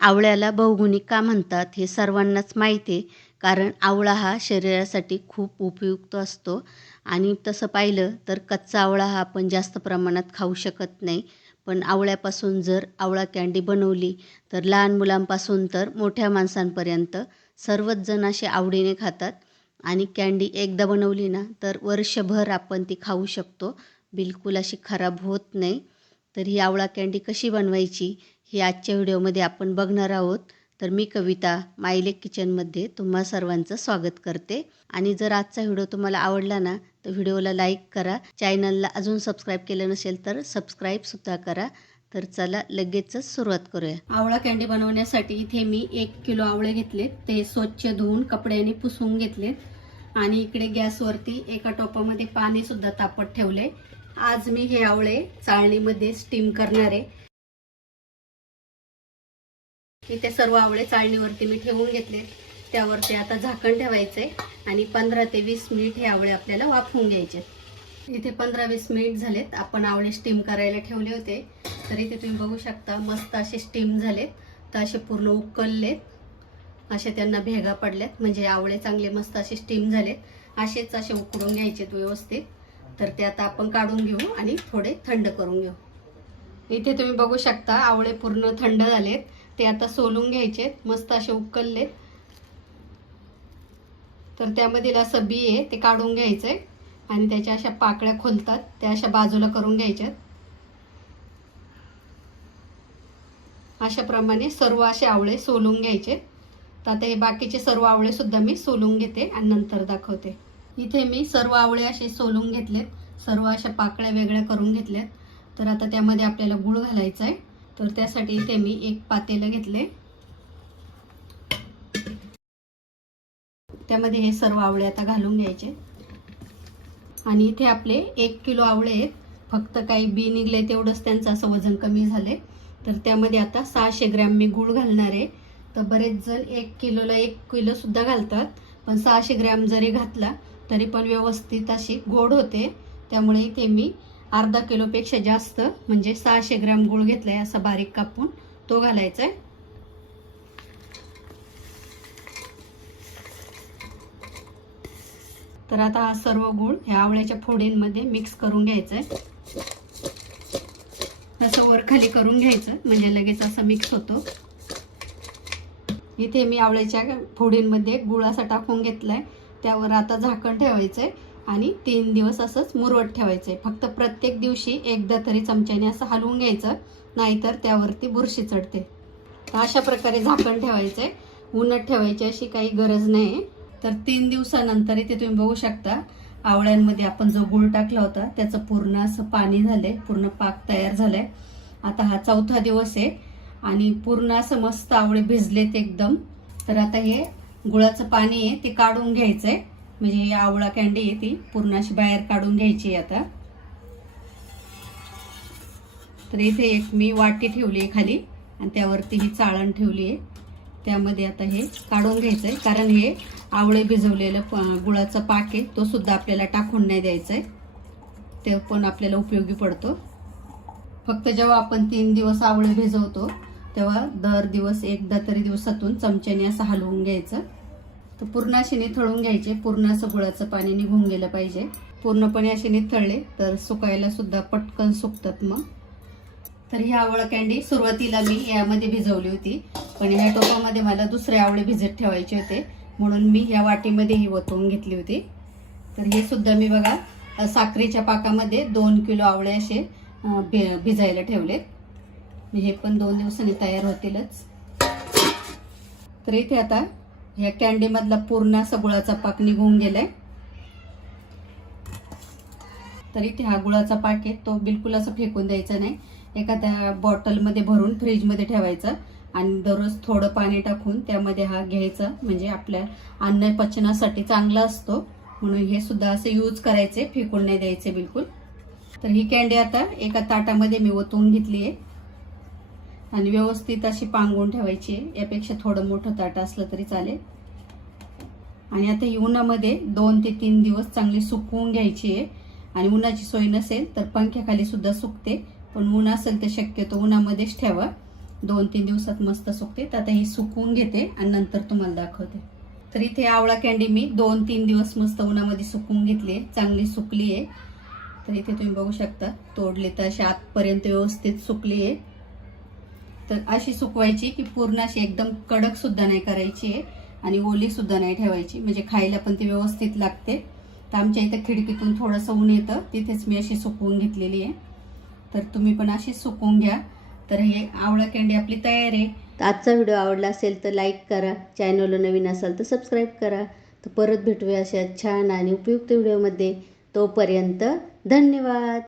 आवळ्याला बहुगुणी का म्हणतात हे सर्वांनाच माहिती आहे. कारण आवळा हा शरीरासाठी खूप उपयुक्त असतो. आणि तसं पाहिलं तर कच्चा आवळा हा आपण जास्त प्रमाणात खाऊ शकत नाही. पण आवळ्यापासून जर आवळा कँडी बनवली तर लहान मुलांपासून तर मोठ्या माणसांपर्यंत सर्वच जण असे आवडीने खातात. आणि कँडी एकदा बनवली ना तर वर्षभर आपण ती खाऊ शकतो. बिलकुल अशी खराब होत नाही. तर ही आवळा कँडी कशी बनवायची? हे आजच्या व्हिडिओमध्ये आपण बघणार आहोत. तर मी कविता मायलेक किचनमध्ये तुम्हा सर्वांचं स्वागत करते. आणि जर आजचा व्हिडिओ तुम्हाला आवडला ना तर व्हिडिओला लाईक करा. चॅनलला अजून सबस्क्राईब केलं नसेल तर सबस्क्राईबसुद्धा करा. तर चला लगेचच सुरुवात करूया. आवळा कँडी बनवण्यासाठी इथे मी एक किलो आवळे घेतलेत. ते स्वच्छ धुवून कपड्याने पुसून घेतलेत. आणि इकडे गॅसवरती एका टोपामध्ये पाणी सुद्धा तापत ठेवले आज मी हे आवळे चाळणीमध्ये स्टीम करणार की इथे सर्व आवळे चाळणीवरती मी ठेवून घेतले. त्यावरती आता झाकण ठेवायचे आणि पंधरा ते वीस मिनिट हे आवळे आपल्याला वाफवून घ्यायचे. इथे पंधरा वीस मिनिट झालेत. आपण आवळे स्टीम करायला ठेवले होते. तर इथे तुम्ही बघू शकता मस्त असे स्टीम झालेत. तर असे पूर्ण उकललेत. असे त्यांना भेगा पडल्यात. म्हणजे आवळे चांगले मस्त असे स्टीम झालेत. असेच असे उकडून घ्यायचेत व्यवस्थित. तर ते आता आपण काढून घेऊ आणि थोडे थंड करून घेऊ. इथे तुम्ही बघू शकता आवळे पूर्ण थंड झालेत. ते आता सोलून घ्यायचे मस्त असे उकललेत. तर त्यामधील असं बी आहे ते काढून घ्यायचं आहे आणि त्याच्या अशा पाकळ्या खोलतात त्या अशा बाजूला करून घ्यायच्यात. अशाप्रमाणे सर्व असे आवळे सोलून घ्यायचे तर आता हे बाकीचे सर्व आवळे सुद्धा मी सोलून घेते आणि नंतर दाखवते. इथे मी सर्व आवळे असे सोलून घेतलेत सर्व अशा पाकळ्या वेगळ्या करून घेतल्यात. तर आता त्यामध्ये आपल्याला गुळ घालायचा आहे तर त्यासाठी इथे मी एक पातेलं घेतले. त्यामध्ये हे सर्व आवळे आता घालून घ्यायचे. आणि इथे आपले एक किलो आवळे आहेत. फक्त काही बी निघले तेवढंच त्यांचं असं वजन कमी झाले. तर त्यामध्ये आता सहाशे ग्रॅम मी गूळ घालणार आहे. तर बरेच जण एक किलोला एक किलो सुद्धा घालतात. पण सहाशे ग्रॅम जरी घातला तरी पण व्यवस्थित अशी गोड होते. त्यामुळे इथे मी अर्धा किलोपेक्षा जास्त म्हणजे सहाशे ग्रॅम गूळ घेतलाय असा बारीक कापून. तो घालायचा आहे तर आता हा सर्व गूळ ह्या आवळ्याच्या फोडींमध्ये मिक्स करून घ्यायचा आहे असं वरखाली करून घ्यायचं म्हणजे लगेच असं मिक्स होतो. इथे मी आवळ्याच्या फोडींमध्ये गुळ असा टाकून घेतलाय. त्यावर आता झाकण ठेवायचंय. आणि तीन दिवस असंच मुरवत ठेवायचं आहे फक्त प्रत्येक दिवशी एकदा तरी चमच्याने असं हलवून घ्यायचं नाहीतर त्यावरती बुरशी चढते. तर अशा प्रकारे झाकण ठेवायचं आहे उन्हात ठेवायची अशी काही गरज नाही. तर तीन दिवसानंतर इथे तुम्ही बघू शकता आवळ्यांमध्ये आपण जो गुळ टाकला होता त्याचं पूर्ण असं पाणी झालंय पूर्ण पाक तयार झालाय. आता हा चौथा दिवस आहे आणि पूर्ण असं मस्त आवळे भिजलेत एकदम. तर आता हे गुळाचं पाणी आहे ते काढून घ्यायचंय. म्हणजे ही आवळा कॅन्डी आहे ती पूर्ण अशी बाहेर काढून घ्यायची आहे आता. तर इथे एक मी वाटी ठेवली आहे खाली आणि त्यावरती ही चाळण ठेवली आहे. त्यामध्ये आता हे काढून घ्यायचं आहे कारण हे आवळे भिजवलेलं प- गुळाचा पाक आहे तो सुद्धा आपल्याला टाकून नाही द्यायचा आहे ते पण आपल्याला उपयोगी पडतो. फक्त जेव्हा आपण तीन दिवस आवळे भिजवतो तेव्हा दर दिवस एकदा तरी दिवसातून चमच्याने असं हलवून घ्यायचं. तर पूर्ण असे थळून घ्यायचे. पूर्ण असं गुळाचं पाणी निघून गेलं पाहिजे. पूर्णपणे असे थळले तर सुकायला सुद्धा पटकन सुकतात मग. तर ही आवळ कॅन्डी सुरुवातीला मी यामध्ये भिजवली होती. पण या टोपामध्ये मला दुसरे आवळे भिजत ठेवायचे होते. म्हणून मी या वाटीमध्ये ही ओतवून घेतली होती. तर हे सुद्धा मी बघा साखरेच्या पाकामध्ये दोन किलो आवळे असे भि- भिजायला ठेवले हे पण दोन दिवसांनी तयार होतीलच. तर इथे आता ह्या कॅन्डीमधला पूर्ण असा गुळाचा पाक निघून गेलाय. तर इथे हा गुळाचा पाक आहे तो बिलकुल असं फेकून द्यायचा नाही. एखाद्या बॉटलमध्ये भरून फ्रीजमध्ये ठेवायचं आणि दररोज थोडं पाणी टाकून त्यामध्ये हा घ्यायचा. म्हणजे आपल्या अन्न पचनासाठी चांगला असतो. म्हणून हे सुद्धा असे यूज करायचे फेकून नाही द्यायचे बिलकुल. तर ही कॅन्डी आता एका ताटामध्ये मी ओतवून घेतली आहे. आणि व्यवस्थित अशी पांगवून ठेवायची आहे. यापेक्षा थोडं मोठं ताट असलं तरी चालेल. आणि आता ही उन्हामध्ये दोन ते तीन दिवस चांगली सुकवून घ्यायची आहे. आणि उन्हाची सोय नसेल तर पंख्याखाली सुद्धा सुकते. पण ऊन असेल तर शक्यतो उन्हामध्येच ठेवा. दोन तीन दिवसात मस्त सुकते. तर आता ही सुकवून घेते आणि नंतर तुम्हाला दाखवते. तर इथे आवळा कॅन्डी मी दोन तीन दिवस मस्त उन्हामध्ये सुकवून घेतली आहे. चांगली सुकली आहे. तर इथे तुम्ही बघू शकता तोडले तर अशी आतपर्यंत व्यवस्थित सुकली आहे. तर अशी सुकवायची की पूर्ण अशी एकदम कडक सुद्धा नाही करायची आहे आणि ओली सुद्धा नाही ठेवायची. म्हणजे खायला पण ती व्यवस्थित लागते. तर आमच्या इथं खिडकीतून थोडंसं ऊन येतं. तिथेच मी अशी सुकवून घेतलेली आहे. तर तुम्ही पण अशी सुकवून घ्या. तर हे आवळा कँडी आपली तयार आहे. तर आजचा व्हिडिओ आवडला असेल तर लाईक करा. चॅनलला नवीन असाल तर सबस्क्राईब करा. तर परत भेटूया अशा छान आणि उपयुक्त व्हिडिओमध्ये. तोपर्यंत धन्यवाद.